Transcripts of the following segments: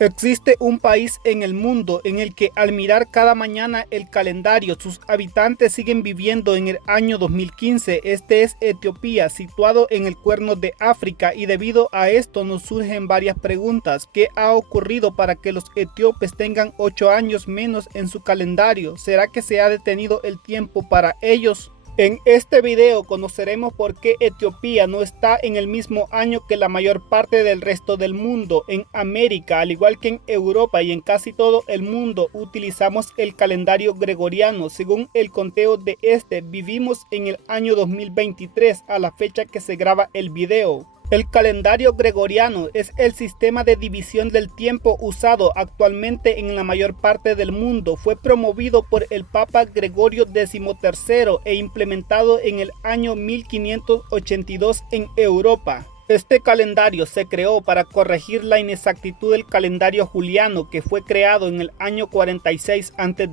Existe un país en el mundo en el que al mirar cada mañana el calendario, sus habitantes siguen viviendo en el año 2015. Este es Etiopía, situado en el Cuerno de África, y debido a esto nos surgen varias preguntas. ¿Qué ha ocurrido para que los etíopes tengan 8 años menos en su calendario? ¿Será que se ha detenido el tiempo para ellos? En este video conoceremos por qué Etiopía no está en el mismo año que la mayor parte del resto del mundo. En América, al igual que en Europa y en casi todo el mundo, utilizamos el calendario gregoriano. Según el conteo de vivimos en el año 2023 a la fecha que se graba el video. El calendario gregoriano es el sistema de división del tiempo usado actualmente en la mayor parte del mundo. Fue promovido por el Papa Gregorio XIII e implementado en el año 1582 en Europa. Este calendario se creó para corregir la inexactitud del calendario juliano, que fue creado en el año 46 a.C.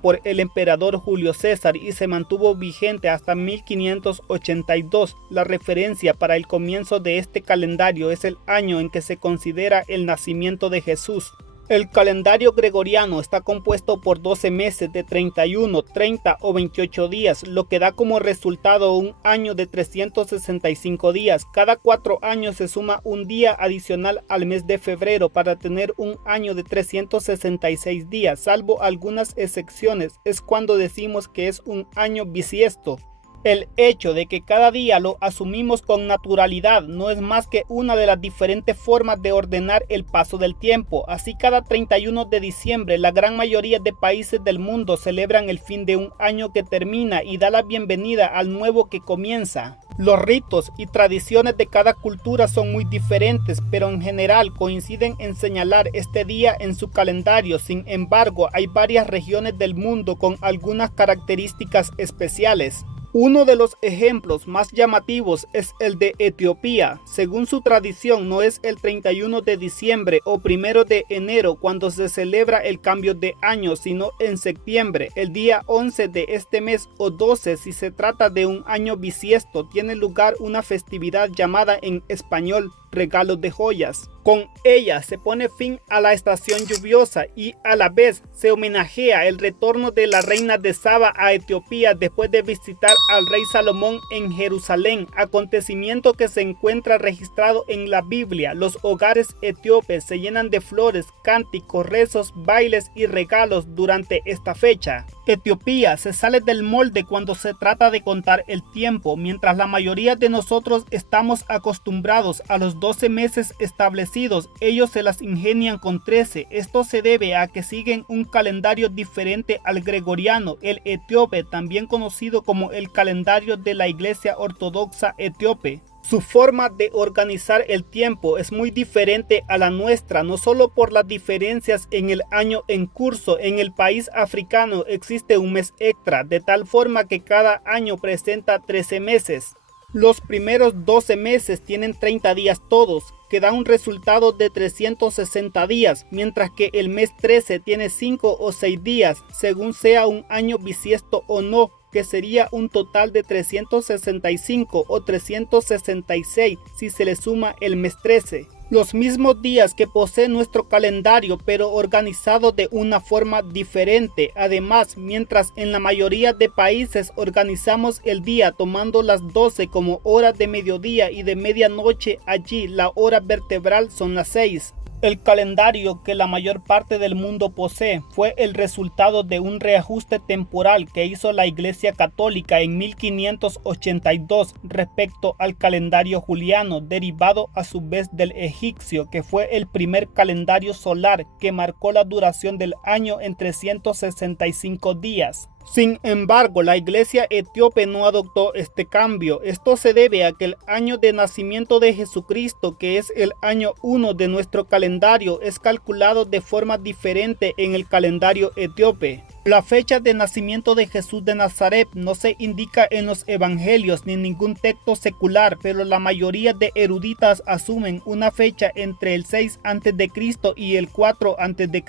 por el emperador Julio César y se mantuvo vigente hasta 1582. La referencia para el comienzo de este calendario es el año en que se considera el nacimiento de Jesús. El calendario gregoriano está compuesto por 12 meses de 31, 30 o 28 días, lo que da como resultado un año de 365 días. Cada 4 años se suma un día adicional al mes de febrero para tener un año de 366 días, salvo algunas excepciones. Es cuando decimos que es un año bisiesto. El hecho de que cada día lo asumimos con naturalidad no es más que una de las diferentes formas de ordenar el paso del tiempo. Así, cada 31 de diciembre la gran mayoría de países del mundo celebran el fin de un año que termina y da la bienvenida al nuevo que comienza. Los ritos y tradiciones de cada cultura son muy diferentes, pero en general coinciden en señalar este día en su calendario. Sin embargo, hay varias regiones del mundo con algunas características especiales. Uno de los ejemplos más llamativos es el de Etiopía. Según su tradición, no es el 31 de diciembre o 1 de enero cuando se celebra el cambio de año, sino en septiembre. El día 11 de este mes o 12 si se trata de un año bisiesto. Tiene lugar una festividad llamada en español regalos de joyas. Con ella se pone fin a la estación lluviosa y a la vez se homenajea el retorno de la reina de Saba a Etiopía después de visitar al rey Salomón en Jerusalén, acontecimiento que se encuentra registrado en la Biblia. Los hogares etíopes se llenan de flores, cánticos, rezos, bailes y regalos durante esta fecha. Etiopía se sale del molde cuando se trata de contar el tiempo. Mientras la mayoría de nosotros estamos acostumbrados a los 12 meses establecidos, ellos se las ingenian con 13. Esto se debe a que siguen un calendario diferente al gregoriano. El etíope, también conocido como el calendario de la Iglesia Ortodoxa Etíope. Su forma de organizar el tiempo es muy diferente a la nuestra, no solo por las diferencias en el año en curso. En el país africano existe un mes extra, de tal forma que cada año presenta 13 meses. Los primeros 12 meses tienen 30 días todos, que da un resultado de 360 días, mientras que el mes 13 tiene 5 o 6 días, según sea un año bisiesto o no, que sería un total de 365 o 366 si se le suma el mes 13. Los mismos días que posee nuestro calendario, pero organizado de una forma diferente. Además, mientras en la mayoría de países organizamos el día tomando las 12 como hora de mediodía y de medianoche, allí la hora vertebral son las 6. El calendario que la mayor parte del mundo posee fue el resultado de un reajuste temporal que hizo la Iglesia Católica en 1582 respecto al calendario juliano, derivado a su vez del egipcio, que fue el primer calendario solar que marcó la duración del año en 365 días. Sin embargo, la Iglesia etíope no adoptó este cambio. Esto se debe a que el año de nacimiento de Jesucristo, que es el año 1 de nuestro calendario, es calculado de forma diferente en el calendario etíope. La fecha de nacimiento de Jesús de Nazaret no se indica en los evangelios ni en ningún texto secular, pero la mayoría de eruditas asumen una fecha entre el 6 a.C. y el 4 a.C.,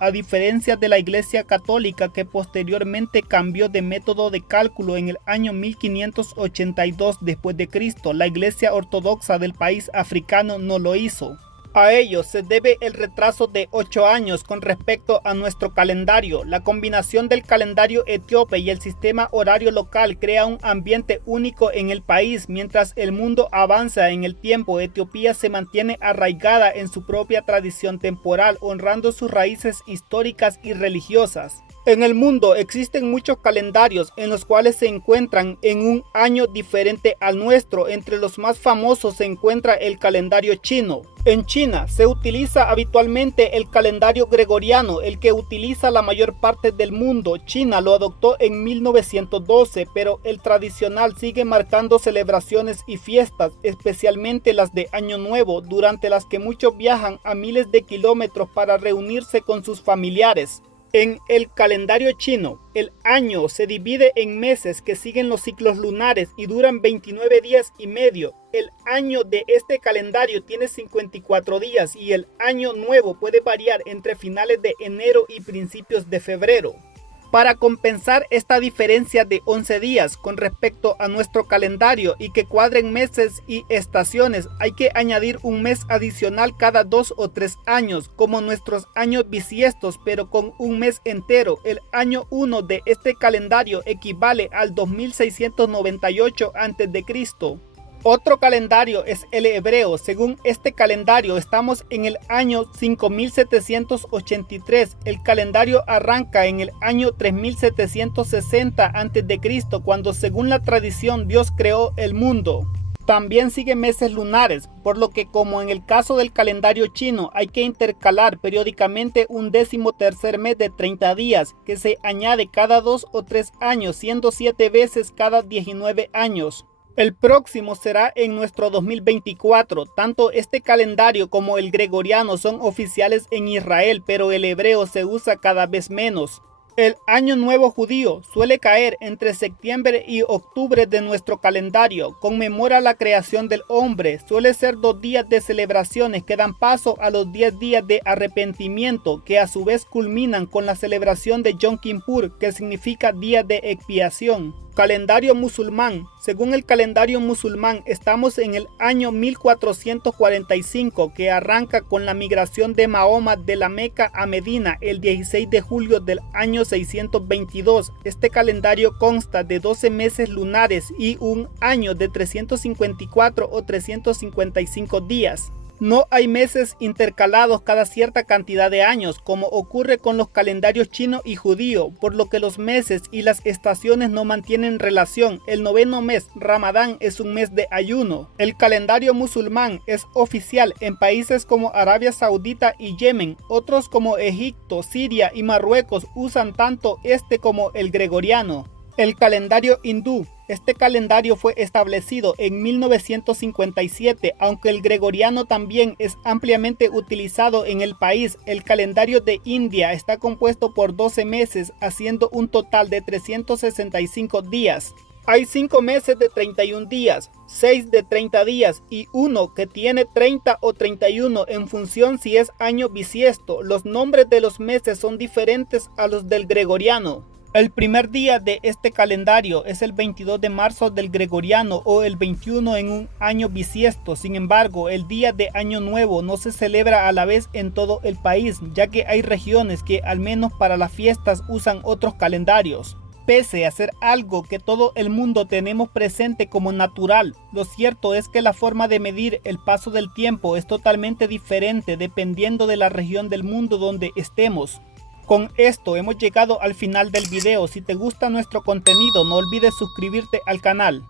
a diferencia de la Iglesia Católica, que posteriormente cambió de método de cálculo en el año 1582 después de Cristo. La Iglesia Ortodoxa del país africano no lo hizo. A ello se debe el retraso de 8 años con respecto a nuestro calendario. La combinación del calendario etíope y el sistema horario local crea un ambiente único en el país. Mientras el mundo avanza en el tiempo, Etiopía se mantiene arraigada en su propia tradición temporal, honrando sus raíces históricas y religiosas. En el mundo existen muchos calendarios en los cuales se encuentran en un año diferente al nuestro. Entre los más famosos se encuentra el calendario chino. En China se utiliza habitualmente el calendario gregoriano, el que utiliza la mayor parte del mundo. China lo adoptó en 1912, pero el tradicional sigue marcando celebraciones y fiestas, especialmente las de Año Nuevo, durante las que muchos viajan a miles de kilómetros para reunirse con sus familiares. En el calendario chino, el año se divide en meses que siguen los ciclos lunares y duran 29 días y medio. El año de este calendario tiene 54 días y el año nuevo puede variar entre finales de enero y principios de febrero. Para compensar esta diferencia de 11 días con respecto a nuestro calendario y que cuadren meses y estaciones, hay que añadir un mes adicional cada 2 o 3 años, como nuestros años bisiestos, pero con un mes entero. El año 1 de este calendario equivale al 2698 a.C. Otro calendario es el hebreo. Según este calendario estamos en el año 5783. El calendario arranca en el año 3760 a.C., cuando según la tradición Dios creó el mundo. También sigue meses lunares, por lo que como en el caso del calendario chino hay que intercalar periódicamente un 13º mes de 30 días, que se añade cada 2 o 3 años, siendo 7 veces cada 19 años. El próximo será en nuestro 2024. Tanto este calendario como el gregoriano son oficiales en Israel, pero el hebreo se usa cada vez menos. El año nuevo judío suele caer entre septiembre y octubre de nuestro calendario. Conmemora la creación del hombre. Suele ser 2 días de celebraciones que dan paso a los 10 días de arrepentimiento, que a su vez culminan con la celebración de Yom Kippur, que significa día de expiación. Calendario musulmán. Según el calendario musulmán, estamos en el año 1445, que arranca con la migración de Mahoma de la Meca a Medina el 16 de julio del año 622. Este calendario consta de 12 meses lunares y un año de 354 o 355 días. No hay meses intercalados cada cierta cantidad de años, como ocurre con los calendarios chino y judío, por lo que los meses y las estaciones no mantienen relación. El 9º mes, Ramadán, es un mes de ayuno. El calendario musulmán es oficial en países como Arabia Saudita y Yemen. Otros como Egipto, Siria y Marruecos usan tanto este como el gregoriano. El calendario hindú. Este calendario fue establecido en 1957, aunque el gregoriano también es ampliamente utilizado en el país. El calendario de India está compuesto por 12 meses, haciendo un total de 365 días. Hay 5 meses de 31 días, 6 de 30 días y uno que tiene 30 o 31 en función si es año bisiesto. Los nombres de los meses son diferentes a los del gregoriano. El primer día de este calendario es el 22 de marzo del gregoriano o el 21 en un año bisiesto. Sin embargo, el día de Año Nuevo no se celebra a la vez en todo el país, ya que hay regiones que al menos para las fiestas usan otros calendarios. Pese a ser algo que todo el mundo tenemos presente como natural, lo cierto es que la forma de medir el paso del tiempo es totalmente diferente dependiendo de la región del mundo donde estemos. Con esto hemos llegado al final del video. Si te gusta nuestro contenido, no olvides suscribirte al canal.